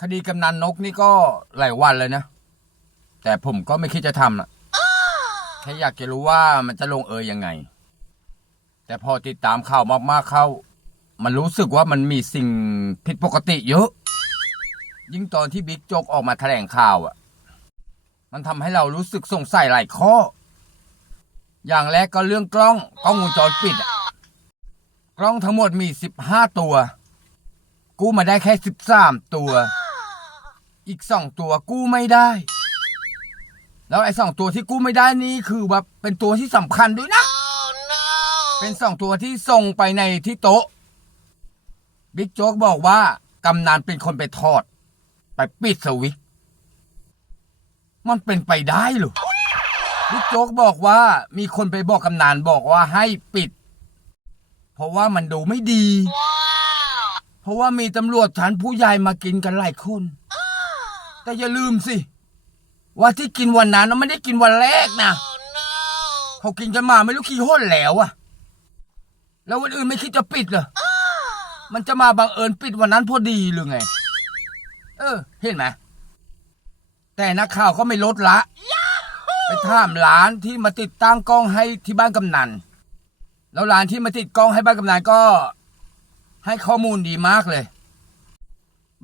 คดีกำนันนกนี่ก็หลายวันเลยนะ แต่ผมก็ไม่คิดจะทำนะแค่อยากจะรู้ว่ามันจะลงเอยยังไง แต่พอติดตามข่าวมากๆเข้า มันรู้สึกว่ามันมีสิ่งผิดปกติเยอะ ยิ่งตอนที่บิ๊กโจ๊กออกมาแถลงข่าวอะ มันทำให้เรารู้สึกสงสัยหลายข้อ อย่างแรกก็เรื่องกล้องกล้องวงจรปิดอะกล้องทั้งหมดมีสิบห้าตัว กู้มาได้แค่สิบสามตัว อีกสองตัวกู้ไม่ได้ แล้วไอ้สองตัวที่กู้ไม่ได้นี่คือแบบเป็นตัวที่สำคัญด้วยนะ เป็นสองตัวที่ส่งไปในที่โต๊ะ บิ๊กโจ๊กบอกว่ากำนันเป็นคนไปทอด ไปปิดสวิตมันเป็นไปได้หรือบิ๊กโจ๊กบอกว่ามีคนไปบอกกำนันบอกว่าให้ปิด เพราะว่ามันดูไม่ดี เพราะว่ามีตำรวจชั้นผู้ใหญ่มากินกันหลายคน แต่อย่าลืมสิ ว่าที่กินวันนั้นนะไม่ได้กินวันแรกนะเขากินกันมาไม่รู้กี่ห้นแล้วอะแล้ววันอื่นไม่คิดจะปิดเหรอมันจะมาบังเอิญปิดวันนั้นพอดีหรือไง เออ เห็นไหมแต่นักข่าวก็ไม่ลดละ ไปถามร้านที่มาติดตั้งกล้องให้ที่บ้านกำนัน แล้วร้านที่มาติดกล้องให้บ้านกำนันก็ ให้ข้อมูลดีมากเลย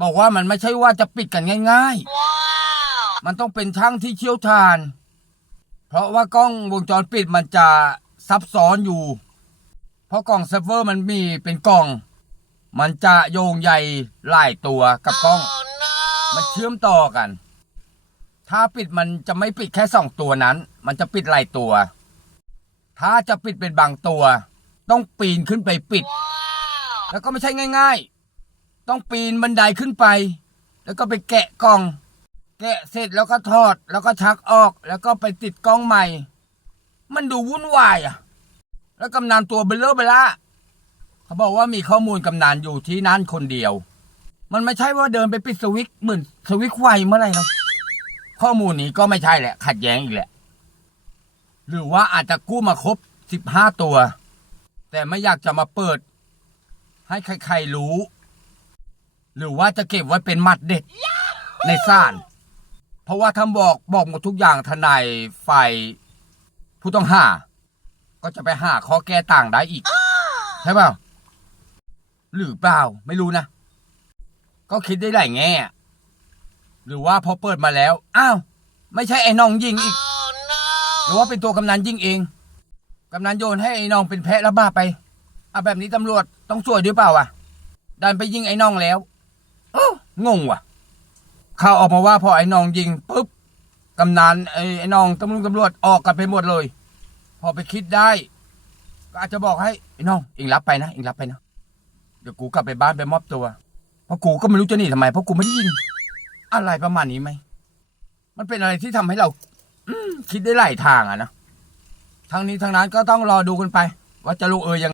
บอกว่ามันไม่ใช่ว่าจะปิดกันง่ายๆ มันต้องเป็นช่างที่เชี่ยวชาญ เพราะว่ากล้องวงจรปิดมันจะซับซ้อนอยู่ เพราะกล่องเซิร์ฟเวอร์มันมีเป็นกล่อง มันจะโยงใยหลายตัวกับกล้อง มันเชื่อมต่อกัน ถ้าปิดมันจะไม่ปิดแค่สองตัวนั้น มันจะปิดหลายตัว ถ้าจะปิดเป็นบางตัว ต้องปีนขึ้นไปปิด แล้วก็ไม่ใช่ง่าย ๆ ต้องปีนบันไดขึ้นไป แล้วก็ไปแกะกล่อง แกะเสร็จแล้วก็ทอด แล้วก็ชักออก แล้วก็ไปติดกล้องใหม่ มันดูวุ่นวายอะ แล้วกำนันตัวเบลเลอร์เบล่าเขาบอกว่ามีข้อมูลกำนันอยู่ที่นั่นคนเดียว มันไม่ใช่ว่าเดินไปปิดสวิตช์เหมือนสวิตช์ไฟเมื่อไหร่หรอกข้อมูลนี้ก็ไม่ใช่แหละ ขัดแย้งอีกแหละ หรือว่าอาจจะกู้มาครบสิบห้าตัว แต่ไม่อยากจะมาเปิด ให้ใครๆรู้ หรือว่าจะเก็บไว้เป็นมัดเด็ด ในศาลเพราะว่าถ้าบอกบอกหมดทุกอย่างทนายฝ่ายผู้ต้องหา ก็จะไปหาข้อแก้ต่างได้อีก ใช่เปล่า หรือเปล่าไม่รู้นะ ก็คิดได้หลายแง่ หรือว่าพอเปิดมาแล้ว อ้าว ไม่ใช่ไอ้น้องยิงอีก หรือว่าเป็นตัวกำนันยิงเอง กำนันโยนให้ไอ้น้องเป็นแพะแล้วบ้าไปเอาแบบนี้ตำรวจต้องช่วยด้วยเปล่าวะดันไปยิงไอ้น้องแล้ว โอ้งงว่ะข่าวออกมาว่าพอไอ้น้องยิงปุ๊บกำนันไอ้ไอ้น้องตำรวจตำรวจออกกันไปหมดเลย พอไปคิดได้ ก็อาจจะบอกให้ไอ้น้องเองรับไปนะเองรับไปนะเดี๋ยวกูกลับไปบ้านไปมอบตัว เพราะกูก็ไม่รู้จะหนีทำไม เพราะกูไม่ได้ยิง อะไรประมาณนี้ไหม มันเป็นอะไรที่ทำให้เรา อืมคิดได้หลายทางอะนะทั้งนี้ทั้งนั้นก็ต้องรอดูกันไป ว่าจะลงเอยยัง